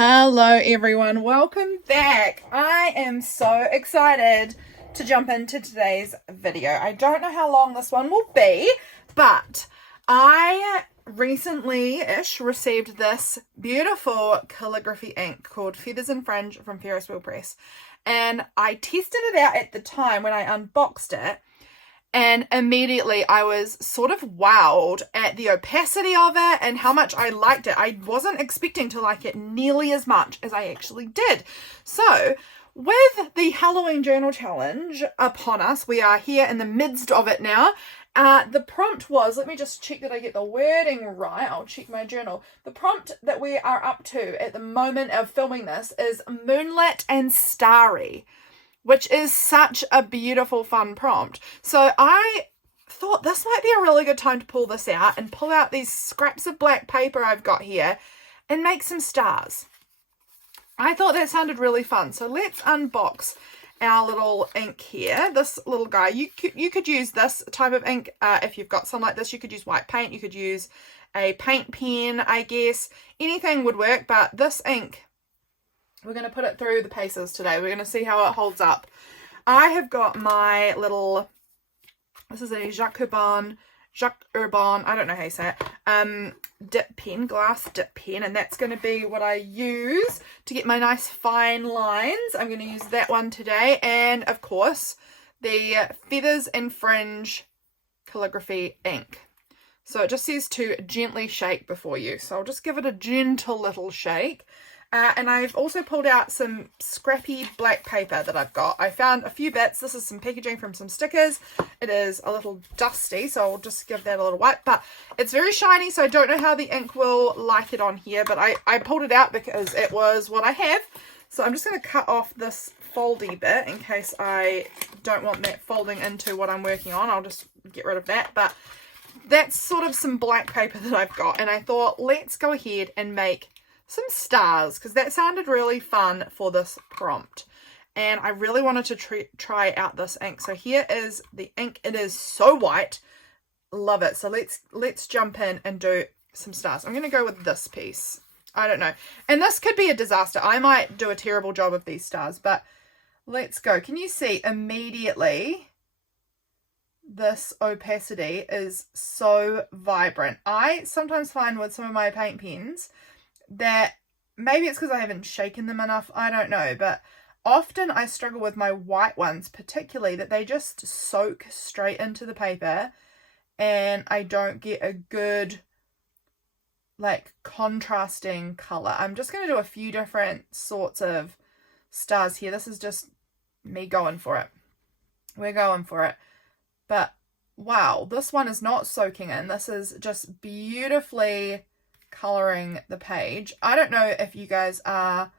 Hello everyone, welcome back. I am so excited to jump into today's video. I don't know how long this one will be, but I recently-ish received this beautiful calligraphy ink called Feathers and Fringe from Ferris Wheel Press. And I tested it out at the time when I unboxed it. And immediately I was sort of wowed at the opacity of it and how much I liked it. I wasn't expecting to like it nearly as much as I actually did. So with the Halloween Journal Challenge upon us, we are here in the midst of it now. The prompt was, let me just check that I get the wording right. I'll check my journal. The prompt that we are up to at the moment of filming this is Moonlit and Starry, which is such a beautiful, fun prompt. So I thought this might be a really good time to pull this out and pull out these scraps of black paper I've got here and make some stars. I thought that sounded really fun. So let's unbox our little ink here. This little guy, you could use this type of ink if you've got some like this. You could use white paint. You could use a paint pen, I guess. Anything would work, but this ink, we're going to put it through the paces today. We're going to see how it holds up. I have got my little, this is a Jacques Urban, I don't know how you say it, dip pen, glass dip pen, and that's going to be what I use to get my nice fine lines. I'm going to use that one today, and of course, the Feathers and Fringe calligraphy ink. So it just says to gently shake before use, so I'll just give it a gentle little shake. And I've also pulled out some scrappy black paper that I've got. I found a few bits. This is some packaging from some stickers. It is a little dusty, so I'll just give that a little wipe. But it's very shiny, so I don't know how the ink will like it on here. But I pulled it out because it was what I have. So I'm just going to cut off this foldy bit in case I don't want that folding into what I'm working on. I'll just get rid of that. But that's sort of some black paper that I've got. And I thought, let's go ahead and make some stars, because that sounded really fun for this prompt, and I really wanted to try out this ink. So here is the ink. It is so white, love it. So let's jump in and do some stars. I'm going to go with this piece. I don't know, and this could be a disaster. I might do a terrible job of these stars, but let's go. Can you see immediately this opacity is so vibrant? I sometimes find with some of my paint pens that maybe it's because I haven't shaken them enough, I don't know, but often I struggle with my white ones, particularly, that they just soak straight into the paper and I don't get a good like contrasting color. I'm just going to do a few different sorts of stars here. This is just me going for it. We're going for it. But wow, this one is not soaking in. This is just beautifully coloring the page. I don't know if you guys are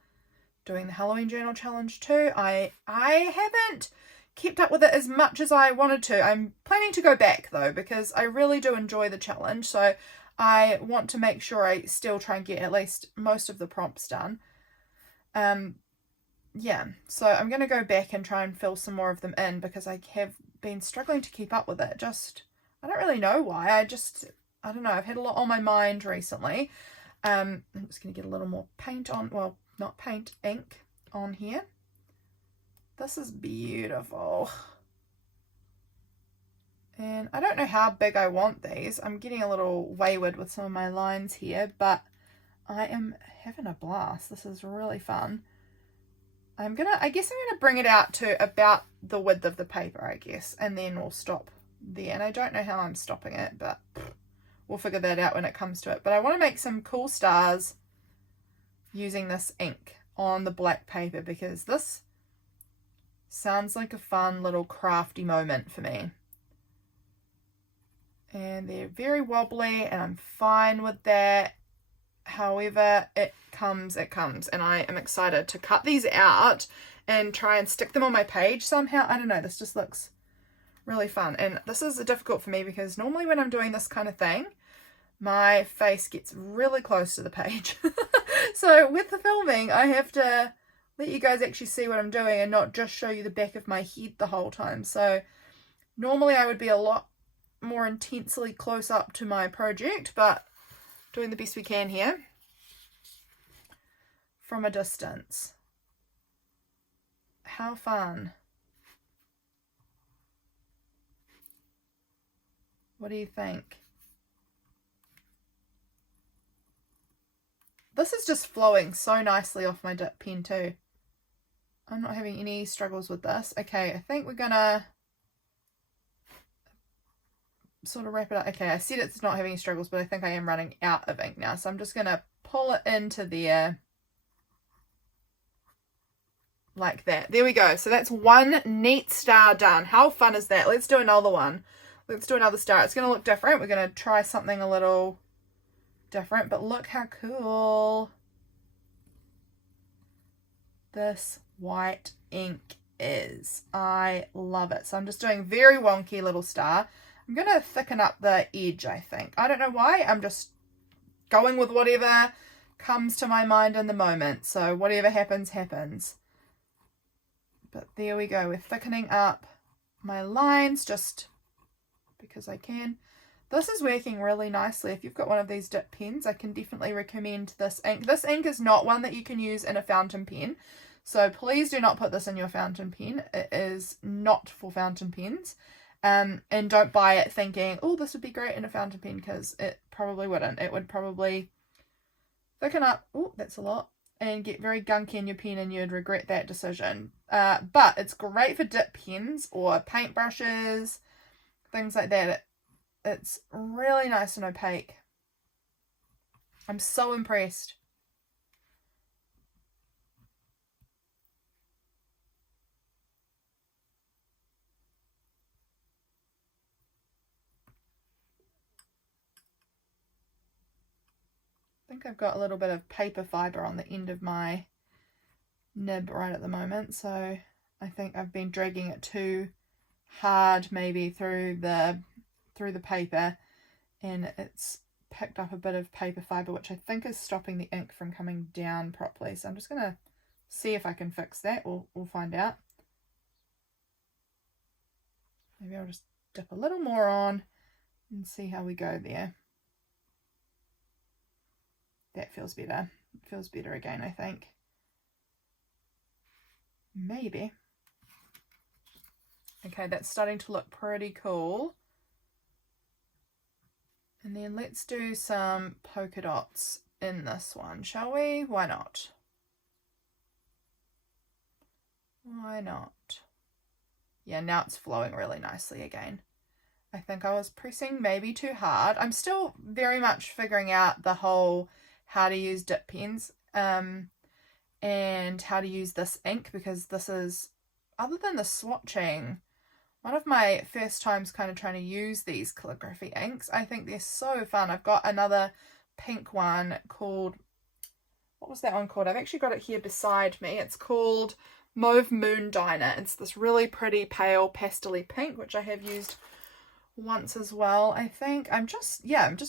doing the Halloween Journal Challenge too. I haven't kept up with it as much as I wanted to. I'm planning to go back though, because I really do enjoy the challenge, so I want to make sure I still try and get at least most of the prompts done. Yeah, so I'm going to go back and try and fill some more of them in, because I have been struggling to keep up with it. Just, I don't really know why. I don't know, I've had a lot on my mind recently. I'm just going to get a little more paint on, well, not paint, ink on here. This is beautiful. And I don't know how big I want these. I'm getting a little wayward with some of my lines here, but I am having a blast. This is really fun. I guess I'm going to bring it out to about the width of the paper, I guess, and then we'll stop there. And I don't know how I'm stopping it, but we'll figure that out when it comes to it. But I want to make some cool stars using this ink on the black paper, because this sounds like a fun little crafty moment for me. And they're very wobbly, and I'm fine with that. However it comes, it comes. And I am excited to cut these out and try and stick them on my page somehow. I don't know, this just looks really fun. And this is difficult for me because normally when I'm doing this kind of thing, my face gets really close to the page. So with the filming, I have to let you guys actually see what I'm doing and not just show you the back of my head the whole time. So normally I would be a lot more intensely close up to my project, but doing the best we can here. from a distance. How fun. What do you think? This is just flowing so nicely off my dip pen too. I'm not having any struggles with this. Okay, I think we're gonna sort of wrap it up. Okay, I said it's not having any struggles, but I think I am running out of ink now. So I'm just gonna pull it into there like that. There we go. So that's one neat star done. How fun is that? Let's do another one. Let's do another star. It's gonna look different. We're gonna try something a little different, but look how cool this white ink is. I love it. So I'm just doing very wonky little star. I'm going to thicken up the edge, I think. I don't know why. I'm just going with whatever comes to my mind in the moment. So whatever happens, happens. But there we go. We're thickening up my lines just because I can. This is working really nicely. If you've got one of these dip pens, I can definitely recommend this ink. This ink is not one that you can use in a fountain pen. So please do not put this in your fountain pen. It is not for fountain pens. And don't buy it thinking, oh, this would be great in a fountain pen, because it probably wouldn't. It would probably thicken up, oh, that's a lot, and get very gunky in your pen, and you'd regret that decision. But it's great for dip pens or paintbrushes, things like that. It's really nice and opaque. I'm so impressed. I think I've got a little bit of paper fiber on the end of my nib right at the moment, so I think I've been dragging it too hard maybe through the paper, and it's picked up a bit of paper fiber, which I think is stopping the ink from coming down properly. So I'm just going to see if I can fix that. We'll find out. Maybe I'll just dip a little more on and see how we go there. That feels better. It feels better again, I think. Maybe. Okay, that's starting to look pretty cool. And then let's do some polka dots in this one, shall we? Why not? Why not? Yeah, now it's flowing really nicely again. I think I was pressing maybe too hard. I'm still very much figuring out the whole how to use dip pens and how to use this ink, because this is, other than the swatching, one of my first times kind of trying to use these calligraphy inks. I think they're so fun. I've got another pink one called, what was that one called? I've actually got it here beside me. It's called Mauve Moon Diner. It's this really pretty pale pastel-y pink, which I have used once as well, I think. I'm just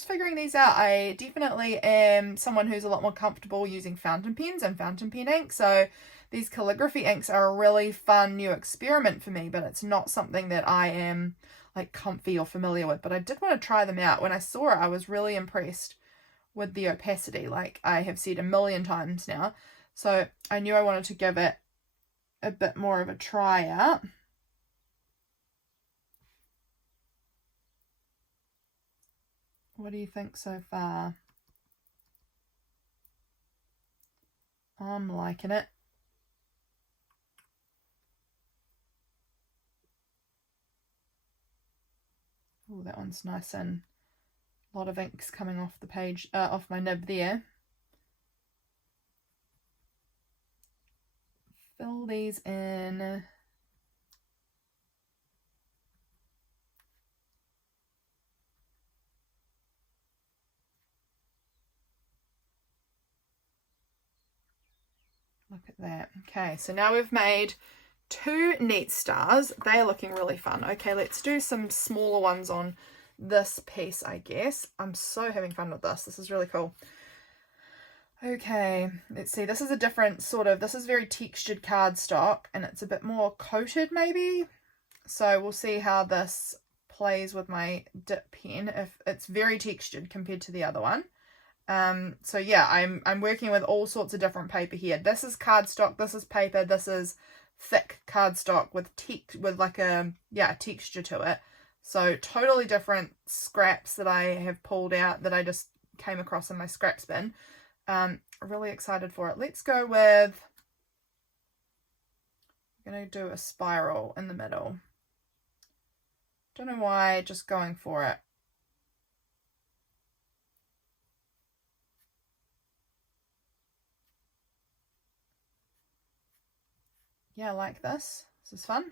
figuring these out. I definitely am someone who's a lot more comfortable using fountain pens and fountain pen ink, so these calligraphy inks are a really fun new experiment for me, but it's not something that I am like comfy or familiar with. But I did want to try them out. When I saw it, I was really impressed with the opacity, like I have said a million times now. So I knew I wanted to give it a bit more of a try out. What do you think so far? I'm liking it. Oh, that one's nice, and a lot of ink's coming off the page, off my nib there. Fill these in. Look at that. Okay, so now we've made two neat stars. They are looking really fun. Okay, let's do some smaller ones on this piece, I guess. I'm so having fun with this. This is really cool. Okay, let's see. This is a different sort of, this is very textured cardstock, and it's a bit more coated maybe. So we'll see how this plays with my dip pen. If it's very textured compared to the other one. So yeah, I'm working with all sorts of different paper here. This is cardstock, this is paper, this is thick cardstock with like a texture to it. So totally different scraps that I have pulled out that I just came across in my scraps bin. Really excited for it. Let's go with, I'm going to do a spiral in the middle. Don't know why, just going for it. Yeah, I like this. This is fun.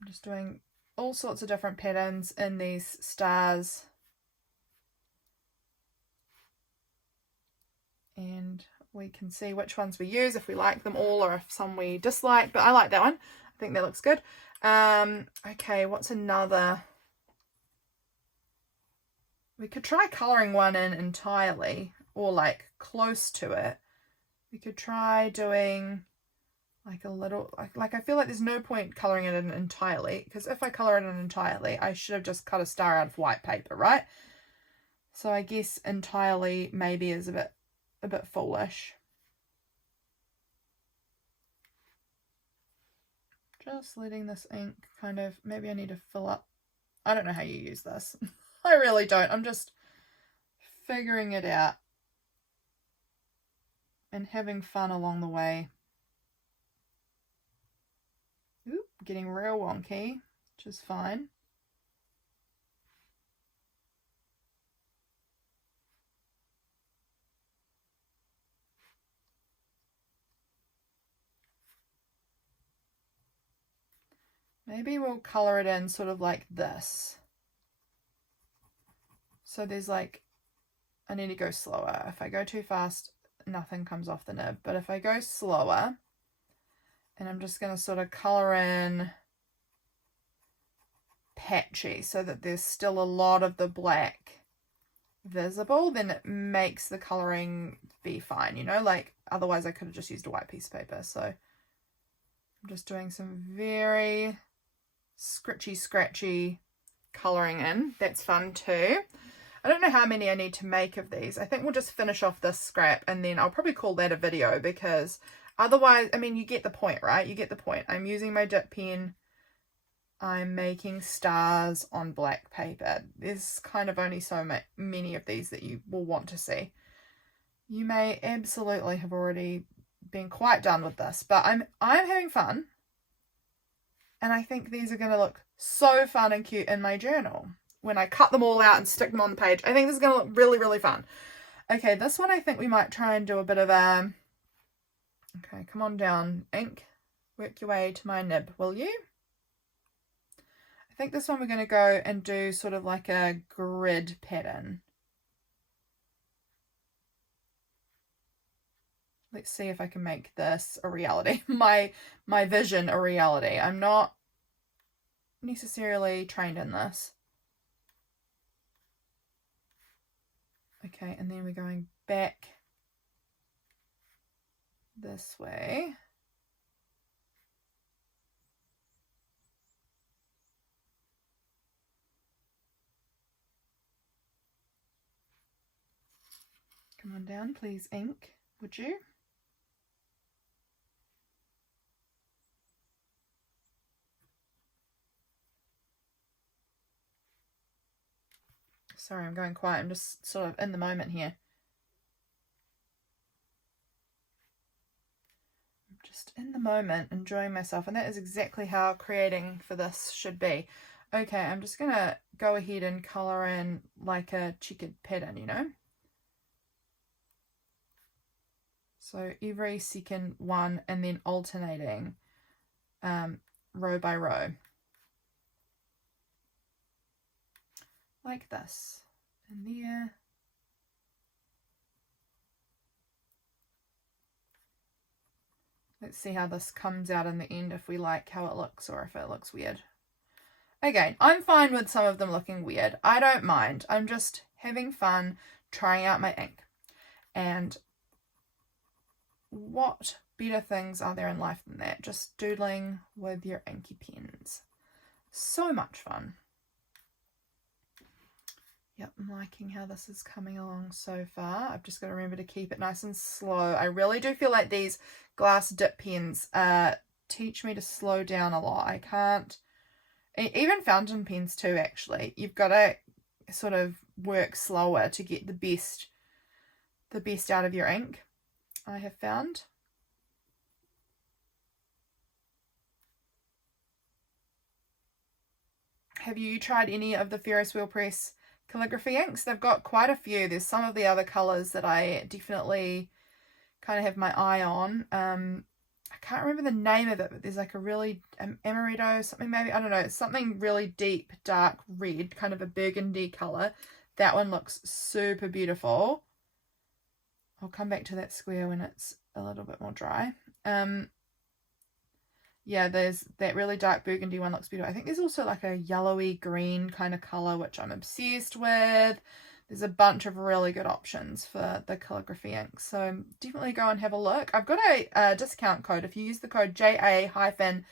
I'm just doing all sorts of different patterns in these stars. And we can see which ones we use, if we like them all or if some we dislike, but I like that one. I think that looks good. Okay, what's another? We could try colouring one in entirely, or like close to it. We could try doing like a little, like I feel like there's no point colouring it in entirely, because if I colour it in entirely, I should have just cut a star out of white paper, right? So I guess entirely maybe is a bit foolish. Just letting this ink kind of, maybe I need to fill up. I don't know how you use this. I really don't. I'm just figuring it out and having fun along the way. Oop, getting real wonky, which is fine. Maybe we'll colour it in sort of like this. So there's like, I need to go slower. If I go too fast, nothing comes off the nib. But if I go slower, and I'm just going to sort of colour in patchy so that there's still a lot of the black visible, then it makes the colouring be fine, you know, like otherwise I could have just used a white piece of paper. So I'm just doing some very scratchy colouring in. That's fun too. I don't know how many I need to make of these. I think we'll just finish off this scrap and then I'll probably call that a video, because otherwise, I mean, you get the point, right? You get the point. I'm using my dip pen. I'm making stars on black paper. There's kind of only so many of these that you will want to see. You may absolutely have already been quite done with this, but I'm having fun. And I think these are going to look so fun and cute in my journal. When I cut them all out and stick them on the page, I think this is going to look really, really fun. Okay, this one I think we might try and do a bit of a... Okay, come on down, ink. Work your way to my nib, will you? I think this one we're going to go and do sort of like a grid pattern. Let's see if I can make this a reality. My vision a reality. I'm not necessarily trained in this. Okay, and then we're going back this way. Come on down, please, ink, would you? Sorry, I'm going quiet. I'm just sort of in the moment here. I'm just in the moment, enjoying myself. And that is exactly how creating for this should be. Okay, I'm just going to go ahead and colour in like a checkered pattern, you know. So every second one and then alternating row by row. Like this, and there. Let's see how this comes out in the end, if we like how it looks or if it looks weird. Again, I'm fine with some of them looking weird. I don't mind. I'm just having fun trying out my ink. And what better things are there in life than that? Just doodling with your inky pens. So much fun. Yep, I'm liking how this is coming along so far. I've just got to remember to keep it nice and slow. I really do feel like these glass dip pens teach me to slow down a lot. I can't, even fountain pens too, actually. You've got to sort of work slower to get the best out of your ink, I have found. Have you tried any of the Ferris Wheel Press calligraphy inks? They've got quite a few. There's some of the other colours that I definitely kind of have my eye on. I can't remember the name of it, but there's like a really amaretto, something maybe, I don't know, it's something really deep, dark red, kind of a burgundy colour. That one looks super beautiful. I'll come back to that square when it's a little bit more dry. Yeah, there's that really dark burgundy one, looks beautiful. I think there's also like a yellowy green kind of colour, which I'm obsessed with. There's a bunch of really good options for the calligraphy ink, so definitely go and have a look. I've got a discount code. If you use the code JA-Lydia,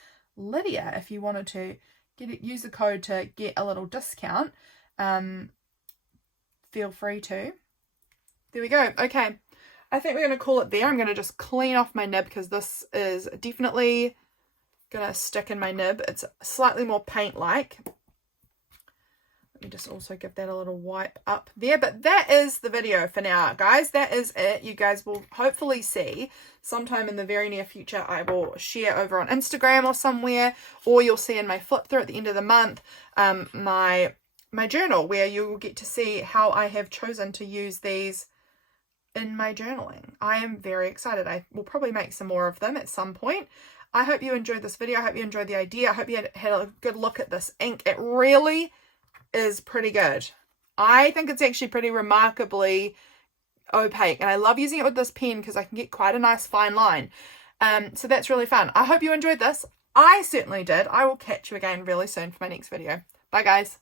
if you wanted to use the code to get a little discount, feel free to. There we go. Okay, I think we're going to call it there. I'm going to just clean off my nib because this is definitely going to stick in my nib. It's slightly more paint-like. Let me just also give that a little wipe up there. But that is the video for now, guys. That is it. You guys will hopefully see sometime in the very near future. I will share over on Instagram or somewhere, or you'll see in my flip through at the end of the month my journal, where you will get to see how I have chosen to use these in my journaling. I am very excited. I will probably make some more of them at some point. I hope you enjoyed this video. I hope you enjoyed the idea. I hope you had a good look at this ink. It really is pretty good. I think it's actually pretty remarkably opaque, and I love using it with this pen because I can get quite a nice fine line. So that's really fun. I hope you enjoyed this. I certainly did. I will catch you again really soon for my next video. Bye, guys.